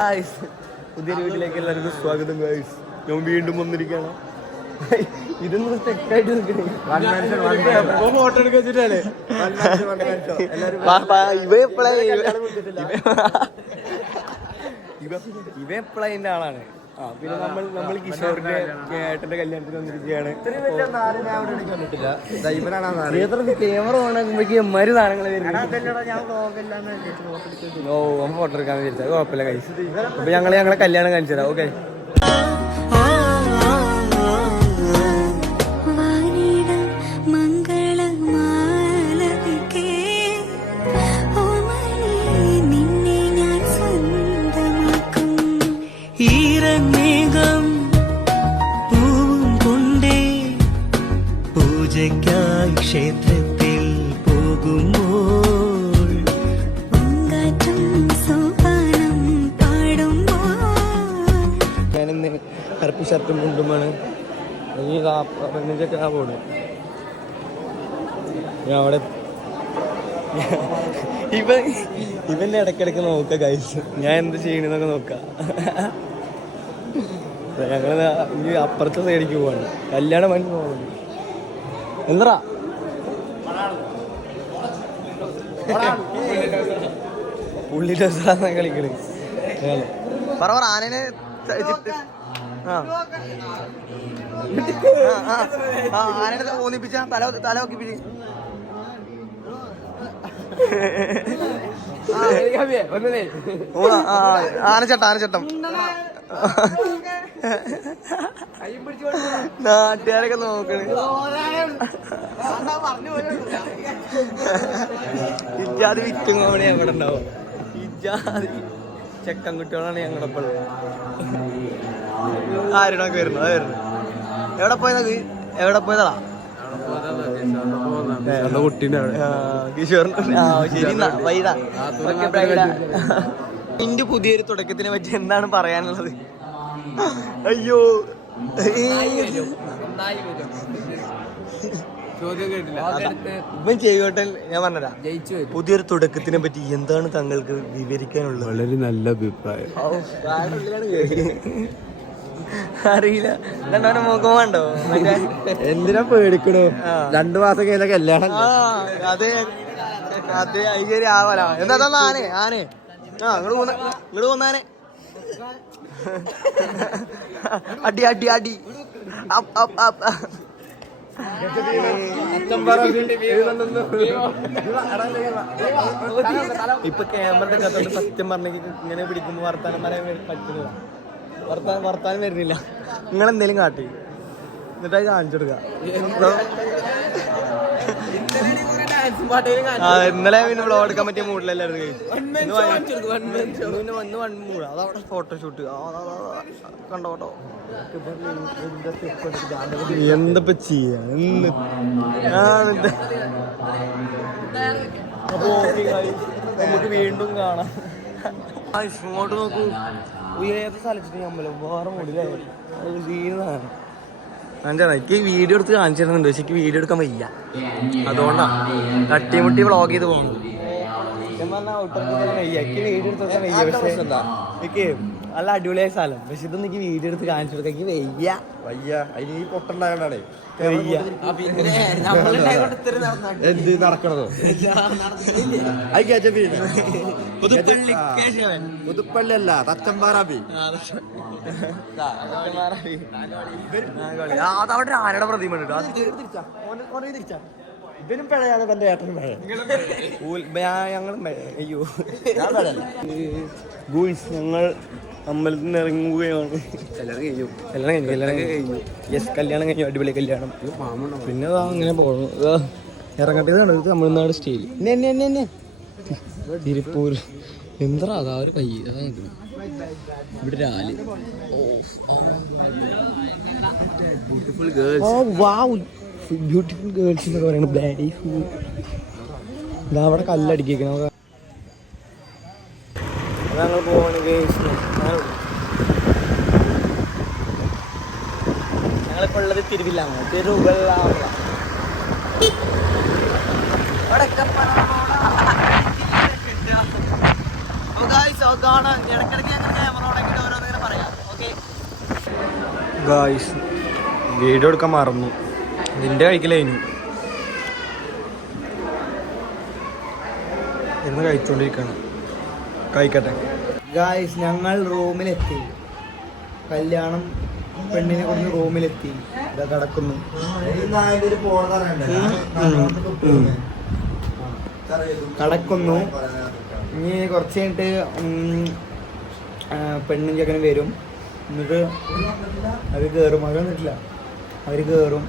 പുതിയൊരു വീട്ടിലേക്ക് എല്ലാവർക്കും സ്വാഗതം ഗൈസ്. ഞാൻ വീണ്ടും വന്നിരിക്കുകയാണ്. ഇതൊന്നും തെറ്റായിട്ട് ഫോട്ടോ എടുക്കാൻ വെച്ചിട്ടല്ലേ ഇവ എപ്പോഴതിന്റെ ആളാണ്. പിന്നെ നമ്മൾ കിഷോറിന്റെ ഏട്ടന്റെ കല്യാണത്തിന് വന്നിരിക്കുകയാണ്. ക്യാമറ ഓണാക്കുമ്പോഴേക്ക് എമ്മാര് സാധനങ്ങൾ ഫോട്ടോ എടുക്കാന്ന് വിചാരിച്ചാൽ കുഴപ്പമില്ല കഴിച്ചു. അപ്പൊ ഞങ്ങളെ കല്യാണം കാണിച്ചു തരാം. ഓക്കെ, ക്ഷേത്രത്തിൽ പോകുമ്പോൾ ഞാനിന്ന് കറുപ്പ് ഷർട്ടും മുണ്ടുമാണ്. പെണ്ണിൻ്റെയൊക്കെ പോണു. ഞാൻ അവിടെ ഇവൻ്റെ ഇടയ്ക്കിടയ്ക്ക് നോക്കുക കഴിച്ചു. ഞാൻ എന്ത് ചെയ്യണമെന്നൊക്കെ നോക്കാം. ഞങ്ങൾ ഈ അപ്പുറത്തെ സൈഡിലേക്ക് പോവാണ്. കല്യാണം വണ്ടി പോകുന്നു. എന്താ പുള്ളി ഡ്രസ്സാണ് കളിക്കണ്. പറ ആനനെ ആനനെ തോന്നിപ്പിച്ച തല നോക്കിപ്പിച്ച് ആനച്ചട്ടം നാട്ടുകാരൊക്കെ നോക്കണ്. ഇജാതി വിറ്റും കോമഡി ഞങ്ങളുടെ ഉണ്ടാവും. ഇജാതി ചെക്കൻ കുട്ടികളാണ് ഞങ്ങളുടെ ഇപ്പോൾ. ആരുടൊക്കെ വരുന്നു എവിടെ പോയതൊക്കെ പോയതാ കിഷോറിന്റെ പുതിയൊരു തുടക്കത്തിനെ പറ്റി എന്താണ് പറയാനുള്ളത്? അയ്യോ, ഇവൻ ചെയ്യോട്ടെ. ഞാൻ പറഞ്ഞതാ, പുതിയൊരു തുടക്കത്തിനെ പറ്റി എന്താണ് താങ്കൾക്ക് വിവരിക്കാനുള്ളത്? വളരെ നല്ല അഭിപ്രായം. അറിയില്ല, രണ്ടോനെ മുഖം വേണ്ടോ? എന്തിനാ പേടിക്കണോ? 2 മാസം കഴിഞ്ഞ കല്യാണം. അതെ ശരി ആവാല. എന്താ ആനെ ഇങ്ങോട്ട് പോന്നാനെ. അടി ഇപ്പൊ ക്യാമറയുടെ കത്തോണ്ട് സത്യം പറഞ്ഞെങ്കിൽ ഇങ്ങനെ പിടിക്കുമ്പോ വർത്താനം പറയാൻ പറ്റുന്നില്ല. വർത്താനം വരുന്നില്ല. നിങ്ങളെന്തേലും കാട്ടി എന്നിട്ടായി കാണിച്ചെടുക്ക. ഇന്നലെ പിന്നെ വ്ളോഗ് എടുക്കാൻ പറ്റിയ മൂഡിലല്ലായിരുന്നു കഴിച്ചു. അതവിടെ ഫോട്ടോഷൂട്ട് കണ്ടോട്ടോ. എന്തപ്പോ ചെയ്യാ? അപ്പൊ നമുക്ക് വീണ്ടും കാണാം. ഇങ്ങോട്ട് നോക്കൂ, ഉയർത്ത സ്ഥലത്തിട്ട് അമ്പലം വേറെ മൂടിലാണ്. എനിക്ക് വീഡിയോ എടുത്ത് കാണിച്ചു തരുന്നുണ്ട്, പക്ഷെ എനിക്ക് വീഡിയോ എടുക്കാൻ വയ്യ. അതുകൊണ്ടാ തട്ടിമുട്ടി വ്ളോഗ് ചെയ്ത് പോകുന്നു. എനിക്ക് വീഡിയോ എടുത്ത് വെക്കാൻ വയ്യ. പക്ഷെ എനിക്ക് നല്ല അടിപൊളിയായ സ്ഥലം, പക്ഷെ ഇതൊന്നും എനിക്ക് വീഡിയോ എടുത്ത് കാണിച്ചു കൊടുക്കാൻ എനിക്ക് വയ്യ. അതിന് ഈ പൊട്ടുണ്ടായോണ്ടാണേ എന്ത് നടക്കണതോ? പുതുപ്പള്ളി അല്ല, തച്ചമ്പാറാബി. അതവിടെ ആരുടെ പ്രതിമ ഉണ്ട്? ഇവനും പിഴയാണ് തന്റെ ഏട്ടനും പിഴ. ഞങ്ങൾ അയ്യോ ഗൂയിസ്, ഞങ്ങൾ അമ്പലത്തിൽ നിന്ന് ഇറങ്ങുകയാണ്. കല്യാണം കഴിഞ്ഞു. യെസ്, കല്യാണം കഴിഞ്ഞു. അടിപൊളി കല്യാണം. പിന്നെ അങ്ങനെ പോകുന്നു. ഇറങ്ങട്ടേതാണ് തമിഴ്നാട് സ്റ്റൈൽ. തിരുപ്പൂർ എന്താ അതാ ഒരു കൈ അതാ നിൽക്കുന്നത്. ഇവിടെ രാലി. ബ്യൂട്ടിഫുൾ ഗേൾസ് എന്നൊക്കെ പറയുന്നത്. ബ്ലാഡി ഫുൾ ഇതാ അവിടെ കല്ലടിക്കണം. ഞങ്ങൾ പോവാണ് ഞങ്ങളിപ്പോൾ ഉള്ളത് തിരുവില്ലാമ. ഇടയ്ക്കിടയ്ക്ക് ഞങ്ങൾ ഗായ്സ് വീഡിയോ എടുക്കാൻ മറന്നു. ഇതിൻ്റെ കഴിക്കലായിരുന്നു ഇരുന്ന് കഴിച്ചോണ്ടിരിക്കണം. കഴിക്കട്ടെ ഗായ്സ്. ഞങ്ങൾ റൂമിലെത്തി. കല്യാണം പെണ്ണിനെ കൊണ്ട് റൂമിലെത്തി. ഇതാ കിടക്കുന്നു. കടക്കുന്നു. ഇനി കുറച്ച് കഴിഞ്ഞിട്ട് പെണ്ണും ചെക്കനും വരും. എന്നിട്ട് അവർ കയറും. അവർ വന്നിട്ടില്ല. അവർ കയറും.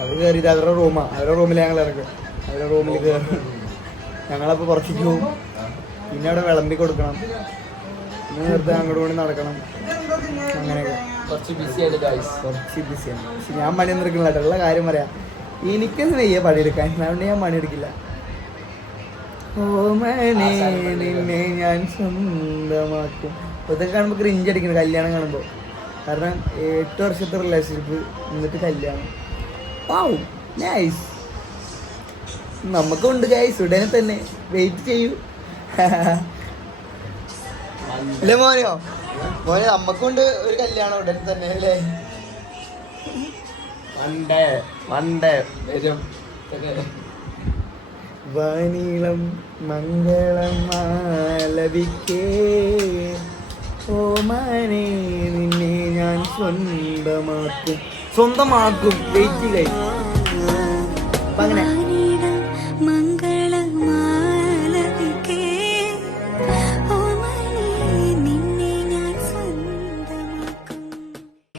അവർ കയറിയിട്ട് അവരുടെ റൂമാണ്. അവരുടെ റൂമിൽ ഞങ്ങൾ ഇറക്കും. അവരുടെ റൂമിൽ കയറും. ഞങ്ങളപ്പോൾ പുറത്തേക്ക് പോകും. പിന്നെ അവിടെ വിളമ്പി കൊടുക്കണം. പിന്നെ നേരത്തെ അങ്ങോട്ട് കൊണ്ട് നടക്കണം. അങ്ങനെയൊക്കെ കുറച്ച് ബിസിയാണ്. പക്ഷെ ഞാൻ പണിയൊന്നും എടുക്കുന്നില്ല. ഉള്ള കാര്യം പറയാം. എനിക്കൊന്നും വയ്യ പണിയെടുക്കാൻ. അതുകൊണ്ട് ഞാൻ പണിയെടുക്കില്ല. ഓമനെ നിന്നെ ഞാൻ സ്വന്തമാക്കും. ഇതൊക്കെ കാണുമ്പോൾ ക്രിഞ്ച് അടിക്കണം കല്യാണം കാണുമ്പോൾ. കാരണം 8 വർഷത്തെ റിലേഷൻഷിപ്പ് എന്നിട്ട് കല്യാണം. Wow nice. നമുക്കുണ്ട് ഗൈസ്. ഉടനെ തന്നെ വെയിറ്റ് ചെയ്യൂ. അല്ലേ മോനെയോ? മോനെ നമുക്കുണ്ട് ഒരു കല്യാണം ഉടനെ തന്നെ അല്ലേ? മണ്ടേ വരും. വനീളം മംഗളം ആലപിക്കേ ഓമനെ നിന്നെ ഞാൻ സ്വന്തമാക്കും. വെയിറ്റ് ചെയ്യും. അങ്ങനെ